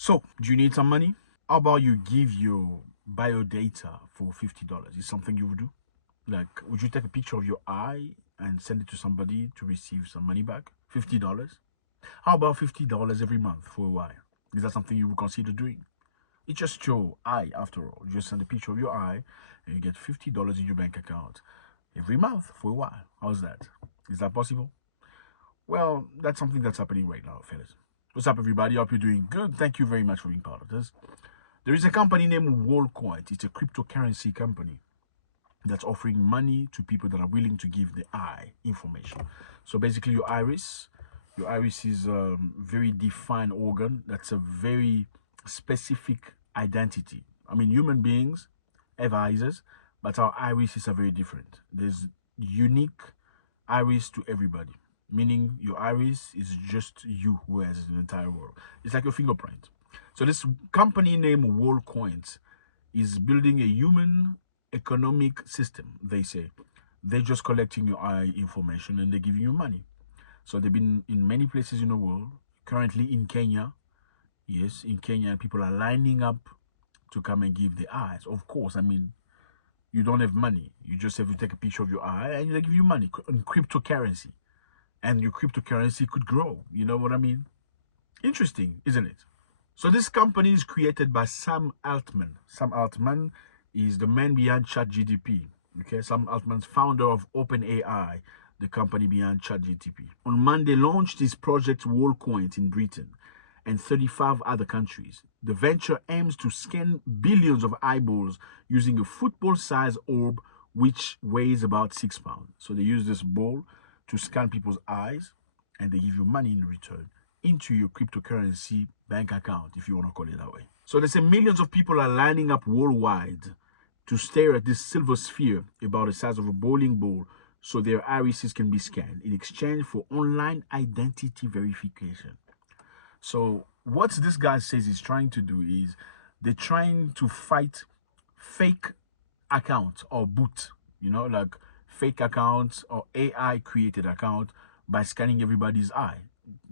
So, do you need some money? How about you give your bio data for $50? Is something you would do? Like, would you take a picture of your eye and send it to somebody to receive some money back? $50? How about $50 every month for a while? Is that something you would consider doing? It's just your eye, after all. You just send a picture of your eye and you get $50 in your bank account every month for a while. How's that? Is that possible? Well, that's something that's happening right now, fellas. What's up, everybody? Hope you're doing good. Thank you very much for being part of this. There is a company named Worldcoin. It's a cryptocurrency company that's offering money to people that are willing to give the eye information. So basically, your iris is a very defined organ. That's a very specific identity. I mean, human beings have eyes, but our irises are very different. There's unique iris to everybody, meaning your iris is just you who has the entire world. It's like your fingerprint. So this company named Worldcoins is building a human economic system. They say they're just collecting your eye information and they're giving you money. So they've been in many places in the world. Currently in Kenya, yes, in Kenya, people are lining up to come and give the eyes. Of course, I mean, you don't have money. You just have to take a picture of your eye and they give you money in cryptocurrency. And your cryptocurrency could grow. You know what I mean? Interesting, isn't it? So this company is created by Sam Altman. Sam Altman is the man behind ChatGPT. Okay, Sam Altman's founder of OpenAI, the company behind ChatGPT. On Monday, launched his project Worldcoin in Britain and 35 other countries. The venture aims to scan billions of eyeballs using a football-sized orb which weighs about 6 pounds. So they use this ball to scan people's eyes and they give you money in return into your cryptocurrency bank account, if you want to call it that way. So they say millions of people are lining up worldwide to stare at this silver sphere about the size of a bowling ball so their irises can be scanned in exchange for online identity verification. So what this guy says he's trying to do is they're trying to fight fake accounts or boot, like fake accounts or AI created account by scanning everybody's eye.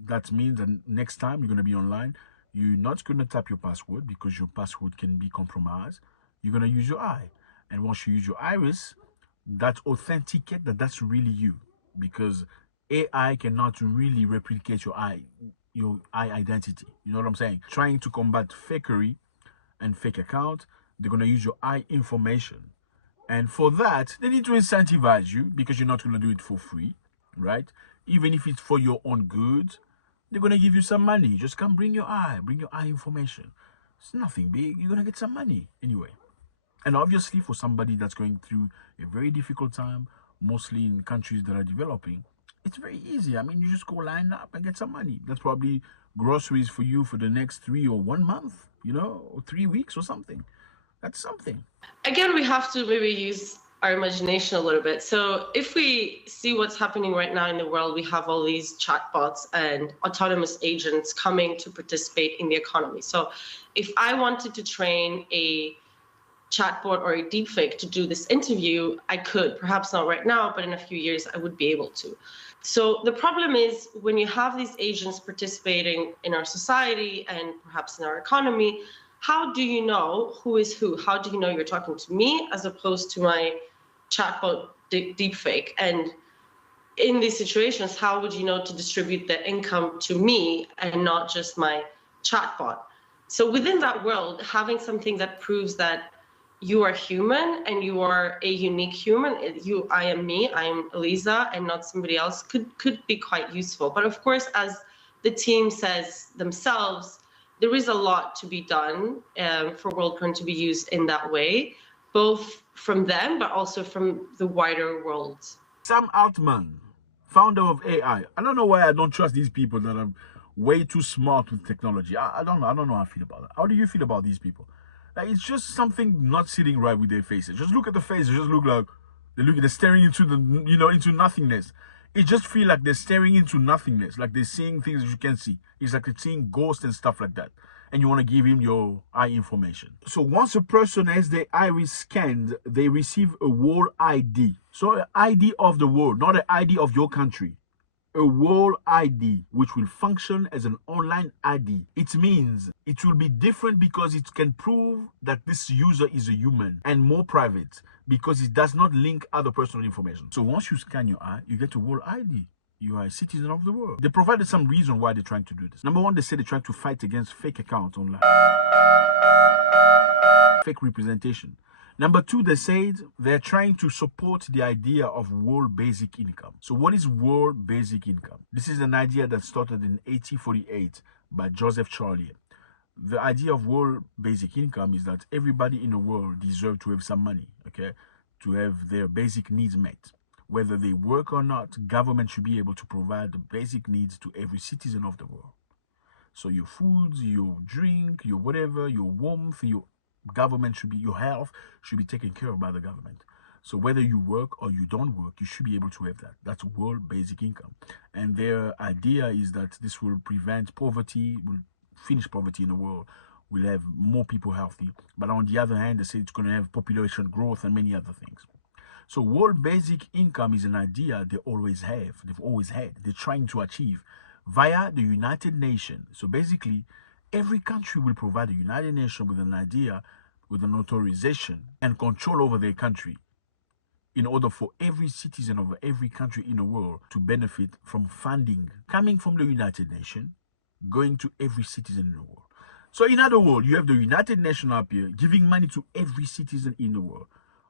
That means that next time you're going to be online, you're not going to tap your password because your password can be compromised. You're going to use your eye. And once you use your iris, that authenticate that that's really you, because AI cannot really replicate your eye identity. You know what I'm saying? Trying to combat fakery and fake account, they're going to use your eye information. And for that, they need to incentivize you because you're not going to do it for free, right? Even if it's for your own good, they're going to give you some money. Just come bring your eye information. It's nothing big. You're going to get some money anyway. And obviously, for somebody that's going through a very difficult time, mostly in countries that are developing, it's very easy. I mean, you just go line up and get some money. That's probably groceries for you for the next 3 or 1 month, or 3 weeks or something. That's something. Again, we have to maybe use our imagination a little bit. So if we see what's happening right now in the world, we have all these chatbots and autonomous agents coming to participate in the economy. So if I wanted to train a chatbot or a deepfake to do this interview, I could, perhaps not right now, but in a few years I would be able to. So the problem is when you have these agents participating in our society and perhaps in our economy, how do you know who is who? How do you know you're talking to me as opposed to my chatbot deepfake? And in these situations, how would you know to distribute the income to me and not just my chatbot? So within that world, having something that proves that you are human and you are a unique human, I am me, I am Eliza and not somebody else, could be quite useful. But of course, as the team says themselves, there is a lot to be done for Worldcoin to be used in that way, both from them, but also from the wider world. Sam Altman, founder of AI. I don't know why I don't trust these people that are way too smart with technology. I don't know. I don't know how I feel about it. How do you feel about these people? Like, it's just something not sitting right with their faces. Just look at the faces. Just look like they're staring into into nothingness. It just feels like they're staring into nothingness, like they're seeing things that you can't see. It's like they're seeing ghosts and stuff like that. And you want to give him your eye information. So once a person has their iris scanned, they receive a world ID. So an ID of the world, not an ID of your country. a world ID, which will function as an online ID. It means it will be different because it can prove that this user is a human, and more private because it does not link other personal information. So once you scan your eye, you get a world ID. You are a citizen of the world. They provided some reason why they're trying to do this. Number one, they say they're trying to fight against fake accounts online, fake representation. Number two, they said they're trying to support the idea of world basic income. So what is world basic income? This is an idea that started in 1848 by Joseph Charlier. The idea of world basic income is that everybody in the world deserves to have some money, okay, to have their basic needs met. Whether they work or not, government should be able to provide the basic needs to every citizen of the world. So your foods, your drink, your whatever, your warmth, your government should be, your health should be taken care of by the government. So whether you work or you don't work, you should be able to have that. That's world basic income. And their idea is that this will prevent poverty, will finish poverty in the world, will have more people healthy. But on the other hand, they say it's going to have population growth and many other things. So world basic income is an idea they always have, they've always had, they're trying to achieve via the United Nations. So basically, every country will provide the United Nations with an idea, with an authorization and control over their country in order for every citizen of every country in the world to benefit from funding coming from the United Nations, going to every citizen in the world. So in other words, you have the United Nations up here giving money to every citizen in the world.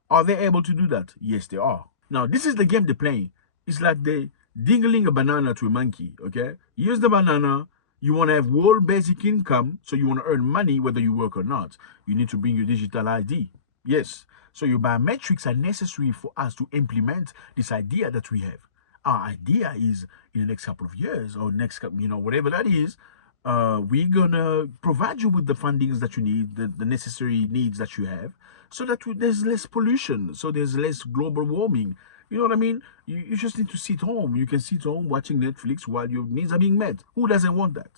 Are they able to do that? Yes, they are. Now, this is the game they're playing. It's like they dingling a banana to a monkey, okay? Here's the banana. You want to have world basic income, so you want to earn money whether you work or not. You need to bring your digital ID. Yes. So your biometrics are necessary for us to implement this idea that we have. Our idea is in the next couple of years or next, whatever that is, we're going to provide you with the fundings that you need, the necessary needs that you have, so that there's less pollution, so there's less global warming. You know what I mean? You just need to sit home. You can sit home watching Netflix while your needs are being met. Who doesn't want that?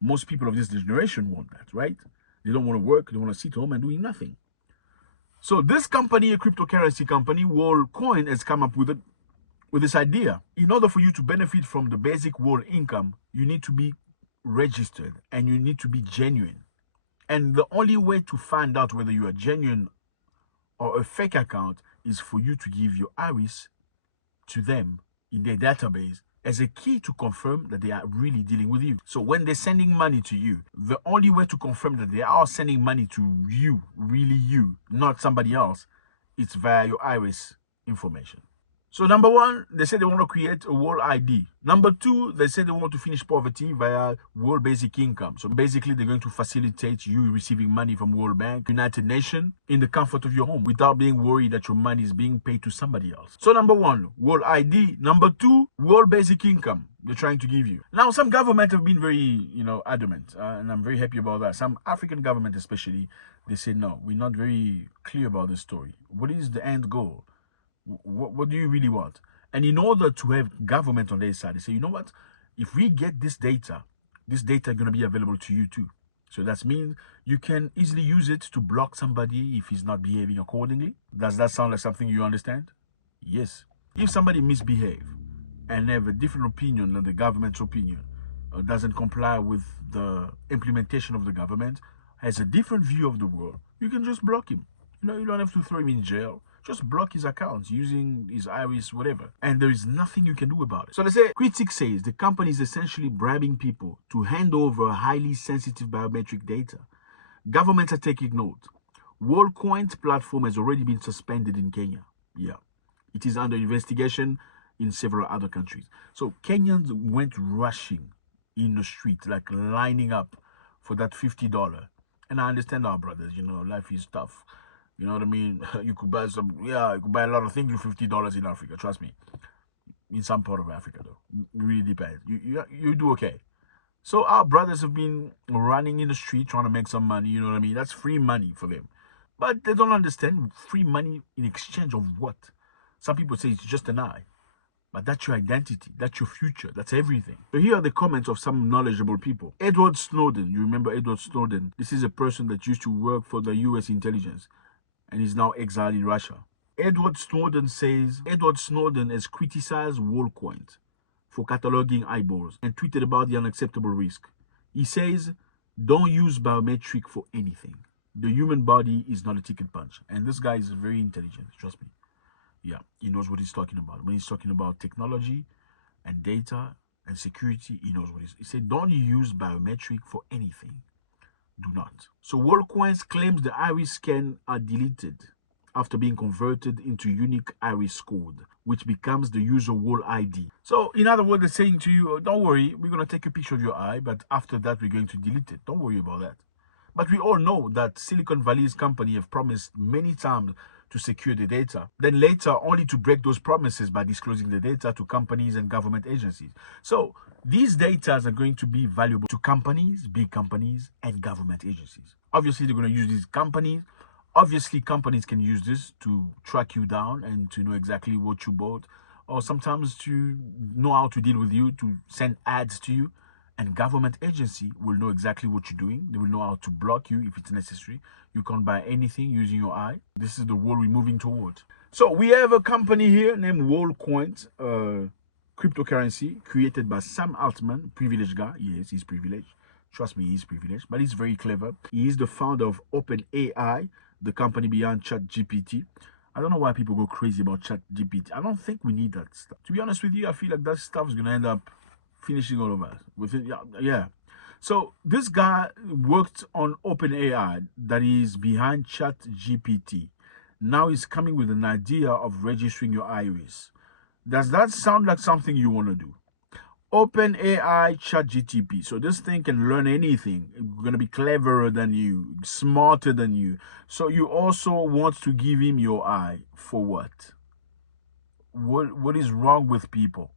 Most people of this generation want that, right? They don't want to work. They want to sit home and doing nothing. So this company, a cryptocurrency company, Worldcoin, has come up with this idea. In order for you to benefit from the basic world income, you need to be registered and you need to be genuine. And the only way to find out whether you are genuine or a fake account is for you to give your iris to them in their database as a key to confirm that they are really dealing with you. So when they're sending money to you, the only way to confirm that they are sending money to you, really you, not somebody else, it's via your iris information. So number one, they say they want to create a world ID. Number two, they say they want to finish poverty via world basic income. So basically, they're going to facilitate you receiving money from World Bank, United Nations, in the comfort of your home without being worried that your money is being paid to somebody else. So number one, world ID. Number two, world basic income they're trying to give you. Now, some government have been very, adamant, and I'm very happy about that. Some African government especially, they say, no, we're not very clear about this story. What is the end goal? What do you really want? And in order to have government on their side, they say, you know what? If we get this data is going to be available to you too. So that means you can easily use it to block somebody if he's not behaving accordingly. Does that sound like something you understand? Yes. If somebody misbehave and have a different opinion than the government's opinion, or doesn't comply with the implementation of the government, has a different view of the world, you can just block him. You don't have to throw him in jail. Just block his accounts using his iris, whatever. And there is nothing you can do about it. So they say, critics says the company is essentially bribing people to hand over highly sensitive biometric data. Governments are taking note. Worldcoin's platform has already been suspended in Kenya. Yeah. It is under investigation in several other countries. So Kenyans went rushing in the street, like lining up for that $50. And I understand our brothers, life is tough. You know what I mean? You could buy you could buy a lot of things with $50 in Africa. Trust me. In some part of Africa, though. It really depends. You do okay. So our brothers have been running in the street trying to make some money. You know what I mean? That's free money for them. But they don't understand free money in exchange of what? Some people say it's just an eye. But that's your identity. That's your future. That's everything. So here are the comments of some knowledgeable people. Edward Snowden. You remember Edward Snowden? This is a person that used to work for the US intelligence and is now exiled in Russia. Edward Snowden says Edward Snowden has criticized Worldcoin for cataloging eyeballs and tweeted about the unacceptable risk. He says, don't use biometric for anything. The human body is not a ticket punch. And this guy is very intelligent, trust me. Yeah, he knows what he's talking about. When he's talking about technology and data and security, he knows what he said, don't use biometric for anything. Do not. So Worldcoin claims the iris scan are deleted after being converted into unique iris code, which becomes the user wall ID. So in other words, they're saying to you, don't worry, we're going to take a picture of your eye, but after that, we're going to delete it. Don't worry about that. But we all know that Silicon Valley's company have promised many times to secure the data, then later only to break those promises by disclosing the data to companies and government agencies. So these data are going to be valuable to companies, big companies, and government agencies. Obviously, they're going to use these companies. Obviously, companies can use this to track you down and to know exactly what you bought, or sometimes to know how to deal with you, to send ads to you. And government agency will know exactly what you're doing. They will know how to block you if it's necessary. You can't buy anything using your eye. This is the world we're moving towards. So we have a company here named Worldcoin, cryptocurrency created by Sam Altman, privileged guy. Yes, he's privileged. Trust me, he's privileged, but he's very clever. He is the founder of OpenAI, the company behind ChatGPT. I don't know why people go crazy about ChatGPT. I don't think we need that stuff. To be honest with you, I feel like that stuff is going to end up finishing all of us with it. Yeah. So this guy worked on OpenAI that is behind ChatGPT. Now he's coming with an idea of registering your iris. Does that sound like something you want to do? OpenAI ChatGPT. So this thing can learn anything. It's going to be cleverer than you, smarter than you. So you also want to give him your eye for what? What is wrong with people?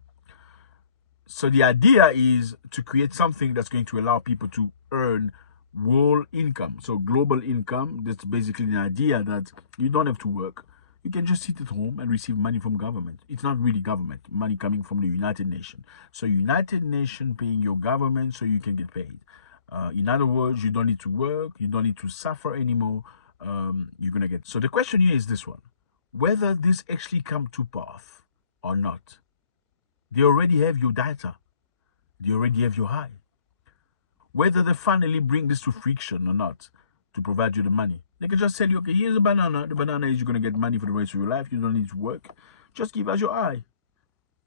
So the idea is to create something that's going to allow people to earn world income. So global income, that's basically the idea that you don't have to work. You can just sit at home and receive money from government. It's not really government, money coming from the United Nations. So United Nations paying your government so you can get paid. In other words, you don't need to work, you don't need to suffer anymore. You're going to get. So the question here is this one. Whether this actually come to pass or not. They already have your data. They already have your eye. Whether they finally bring this to friction or not to provide you the money. They can just tell you, okay, here's a banana. The banana is you're going to get money for the rest of your life. You don't need to work. Just give us your eye.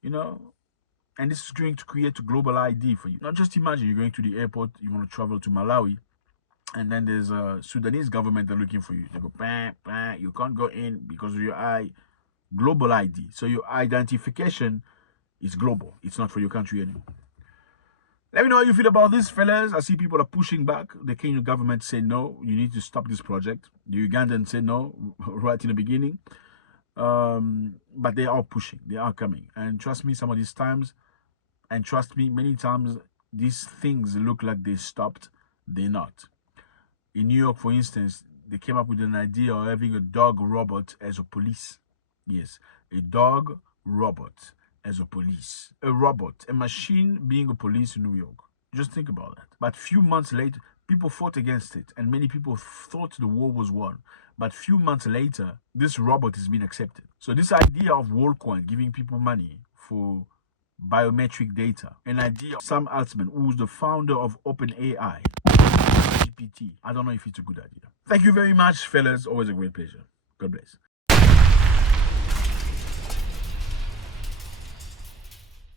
You know? And this is going to create a global ID for you. Now just imagine you're going to the airport. You want to travel to Malawi. And then there's a Sudanese government that are looking for you. They go, bang, bang. You can't go in because of your eye. Global ID. So your identification is global. It's not for your country anymore. Let me know how you feel about this, fellas. I see people are pushing back. The Kenyan government said no, you need to stop this project. The Ugandans said no right in the beginning. But they are pushing. They are coming. And trust me, some of these times, and trust me, many times, these things look like they stopped. They're not. In New York, for instance, they came up with an idea of having a dog robot as a police. Yes, a dog robot as a police. A robot, a machine being a police in New York. Just think about that. But few months later, people fought against it, and many people thought the war was won. But few months later, this robot has been accepted. So this idea of Worldcoin giving people money for biometric data, an idea of Sam Altman, who's the founder of OpenAI, GPT. I don't know if it's a good idea. Thank you very much, fellas. Always a great pleasure. God bless.